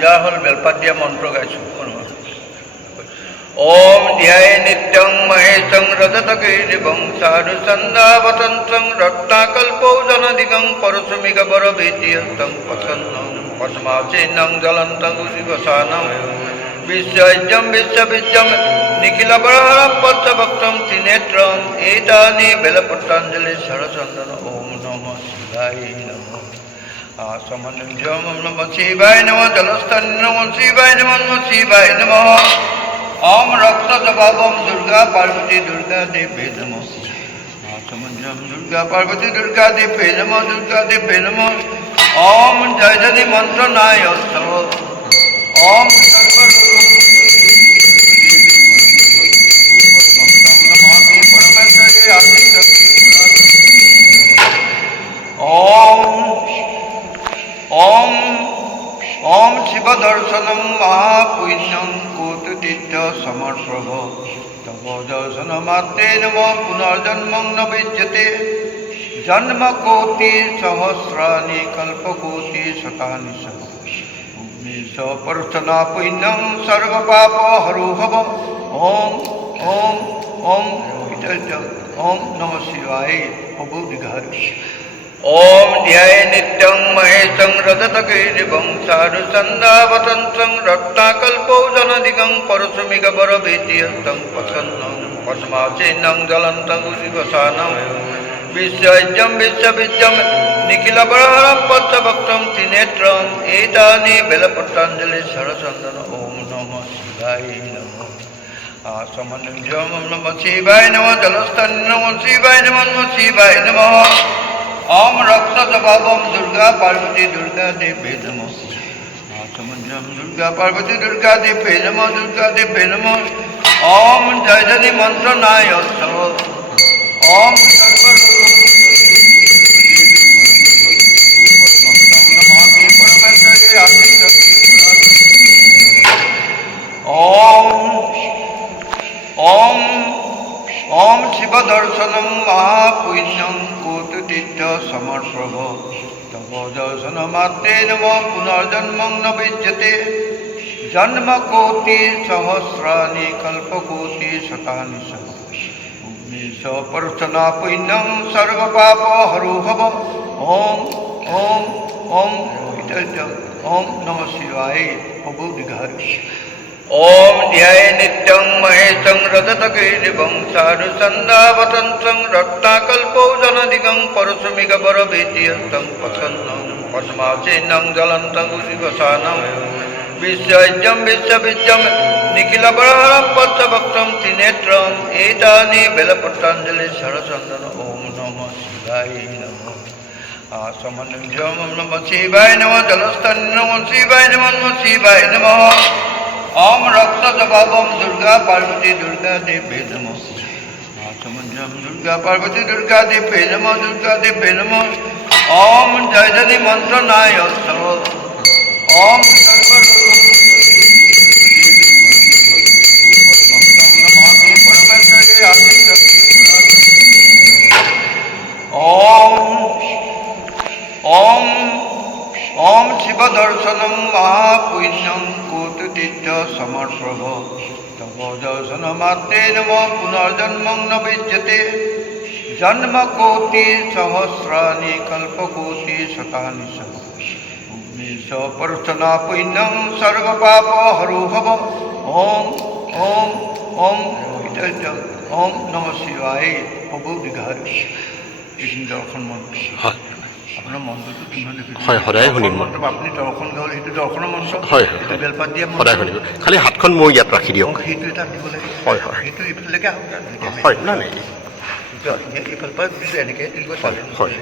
পূজা হ'ল বেলপাত দিয়া মন্ত্ৰ গাইছোঁ। ওম ধ্যায়ে নিত্যং মহেশং ৰজতকীৰ্তিবং সাধু সন্ধ্যাবতন্ত্রং রত্নাকল্পৌ জনদিগং পরশুমিগবর ভীতিয়স্তং প্রসন্নং পদ্মাসীনং জ্বলন্তং উজিবসানং বিশ্বৈজ্যম বিশ্ববিদ্যম নিখিলবরহরম পঞ্চভক্তম ত্রিনেত্রম এতানি বেলপত্রাঞ্জলি সরচন্দন। ওম নমঃ শিবায় নমঃ আসমন্যম নমঃ শিবায় নমঃ জলস্থন নমঃ শিবায় নমঃ নমঃ শিবায় নমঃ। ওম রক্তজবাবম দুর্গা পার্বতী দুর্গা দেবী নমঃ আসমন্যম দুর্গা পার্বতী দুর্গা দেবী নমঃ দুর্গা দেবী নমঃ। ওম জয়জনী মন্ত্র নায়স্ত ওম ওম ওম শিব দর্শনম মহাপুণ্যং কোটি তীর্থ সমর্পভ তব দর্শন মাত্রে নম পুনর্জন্মং ন বিদ্যতে জন্ম কোটি সহস্রাণি কল্পকোটি শতানি স পরচনা পুণ্যং সর্ব পাপ হরো হব। ওম ওম ওম ওম নম শিবায় হব দীর্ঘায়ু। ওম ধ্যায়ে নিত্যং মহেশং রজতকীর্তিবং সাধু সন্ধ্যাবতন্ত্রং রত্নাকল্পৌ জনদিগং পরশুমিগবর ভীতিয়স্তং প্রসন্নং পদ্মাসীনং জ্বলন্তং উজিবসানং বিশ্বৈজ্যম বিশ্ববিদ্যম নিখিলবরহরম পঞ্চভক্তম ত্রিনেত্রম এতানি বেলপত্রাঞ্জলি সরচন্দন। ওম নমঃ শিবায় নমঃ আসমন্যম নমঃ শিবায় নমঃ জলস্থন নমঃ শিবায় নমঃ নমঃ শিবায় নমঃ। ওম রক্তজবাবম দুর্গা পার্বতী দুর্গা দেবী নমঃ আসমন্যম দুর্গা পার্বতী দুর্গা দেবী নমঃ দুর্গা দেবী নমঃ। ওম জয়জনী মন্ত্র নায়স্ত ওম ওম ওম শিব দর্শনম মহাপুণ্যং কোটি তীর্থ সমর্পভ তব দর্শন মাত্রে নম পুনর্জন্মং ন বিদ্যতে জন্ম কোটি সহস্রাণি কল্পকোটি শতানি স পরচনা পুণ্যং সর্ব পাপ হরো হব। ওম ওম ওম ওম নমঃ শিবায় হব দীর্ঘায়ু। ওম ধ্যায়ে নিত্যং মহেশং রজতকীর্তিবং সাধু সন্ধ্যাবতন্ত্রং রত্নাকল্পৌ জনদিগং পরশুমিগবর ভীতিয়স্তং প্রসন্নং পদ্মাসীনং জ্বলন্তং উজিবসানং বিশ্বৈজ্যম বিশ্ববিদ্যম নিখিলবরহরম পঞ্চভক্তম ত্রিনেত্রম এতানি বেলপত্রাঞ্জলি সরচন্দন। ওম নমঃ শিবায় নমঃ আসমন্যম নমঃ শিবায় নমঃ জলস্থন নমঃ শিবায় নমঃ নমঃ শিবায় নমঃ। ওম রক্তজবাবম দুর্গা পার্বতী দুর্গা দেবী নমঃ আসমন্যম দুর্গা পার্বতী দুর্গা দেবী নমঃ দুর্গা দেবী নমঃ। ওম জয়জনী মন্ত্র নায়স্ত ওম ওম ওম ওম শিব দর্শনম মহাপুণ্যং কোটি তীর্থ সমর্পভ তব দর্শন মাত্রে নম পুনর্জন্মং ন বিদ্যতে জন্ম কোটি সহস্রাণি কল্পকোটি শতানি স পরচনা পুণ্যং সর্ব পাপ হরো হব। ওম ওম ওম ওম নমঃ শিবায় হব দীর্ঘায়ু। এইখিনি দৰ্শন মন্ত্ৰ আপোনাৰ মন্ত্ৰটো কিমান হয় সদায় শুনিম মই। আপুনি দৰ্শন গাঁৱৰ সেইটো দৰ্শনৰ মন্ত্ৰ হয় সেইটো বেলপাত দিয়া সদায় শুনিব। খালি হাতখন মই ইয়াত ৰাখি দিয়ক। সেইটো এটা দিব লাগে। হয় হয় সেইটো এইফালেকে আহক হয় নাই নাই এইফালৰ পৰা এনেকৈ দিব চালে হয়